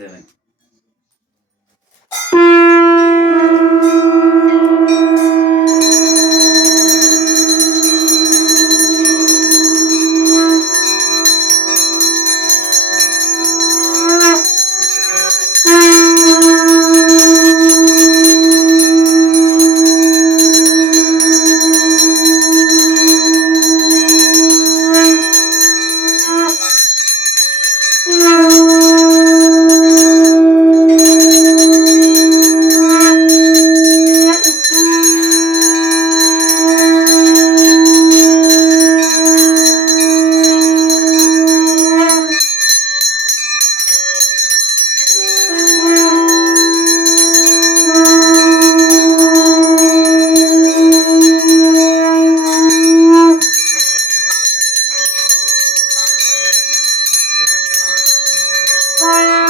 দেবেন Música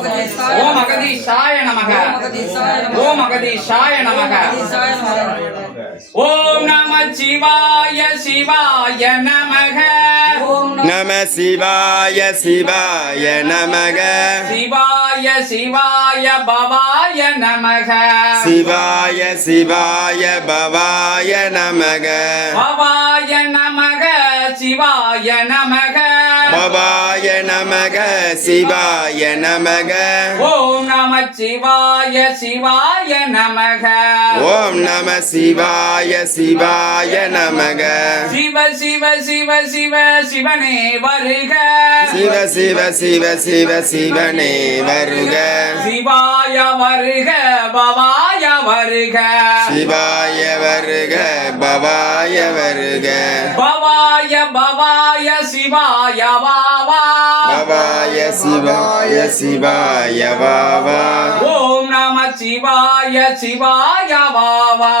அகதீஷாய நமக. ஓம் அகதீஷாய நமக. ஓம் நம சிவாய சிவாய நமக. நம சிவாய சிவாய நமக. சிவாய சிவாய பவாய நமக. சிவாய சிவாய பவாய நமக. பவாய நமக சிவாய நமக. பவாய நமக சிவாய நமக. ஓம் நம சிவாய சிவாய நமக. ஓம் நம சிவாய சிவாய நமக. சிவ சிவ சிவ சிவ சிவனே வருக. சிவ சிவ சிவ சிவ சிவனே வருக. சிவாய வருக பவாய வருக. சிவாய வருக பவாய வருக. பவாய பவாய சிவாய வாவா பவாய சிவாய சிவாய வாவா ஓம் நம சிவாய சிவாய வாவா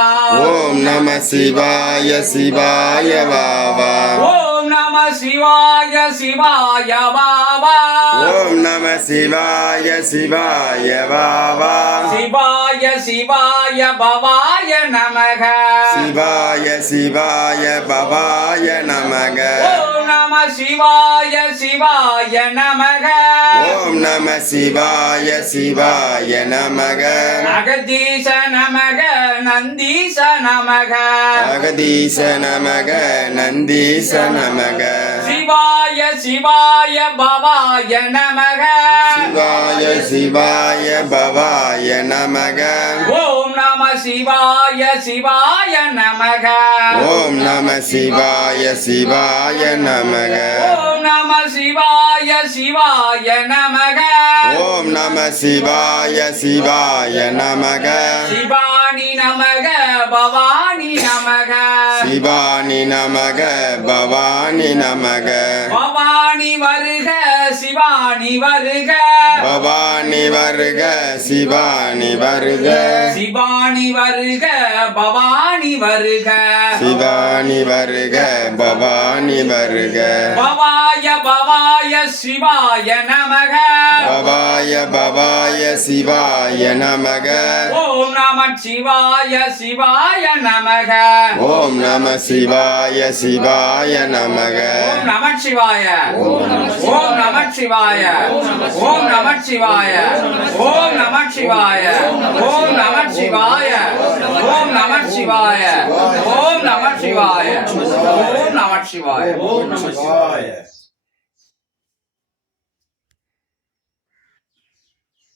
ஓம் நம சிவாய சிவாய வாவா ஓம் நம சிவாய சிவாய வாவா ஓம் நம சிவாய சிவாய வாவா சிவாய சிவாய பவாய நமக சிவாய சிவாய பவாய நமக ஓம் சிவாய சிவாய நமக. ஓம் நம சிவாய சிவாய நமக. அகதீச நமக நந்தீச நமக. அகதீச நமக நந்தீச நமக. சிவாய சிவாய பவாய நமக. சிவாய சிவாய பவாய நமக. சிவாய சிவாய நமக. ஓம் நம சிவாய சிவாய நமக. ஓம் நம சிவாய சிவாய நமக. ஓம் நம சிவாய சிவாய நமக. சிவானி நமக. பவானி நமக. சிவானி நமக பவானி நமக. பவானி வருக சிவானி வருக. பவானி வருக சிவானி வருக. சிவானி வருக பவானி வருக. சிவானி வருக பவானி வருக. பவாய பவாய சிவாய நமக. பவாய பவாய சிவாய நமக ஓம் நம சிவாய சிவாய நமக ஓம் நம சிவாய சிவாய நமக ஓம் நம சிவாய ஓம் நம சிவாய ஓம் நம சிவாய ஓம் நம சிவாய ஓம் நம சிவாய ஓம் நம சிவாய ஓம் நம சிவாய ஓம் நம சிவாய ஓம் நம சிவாய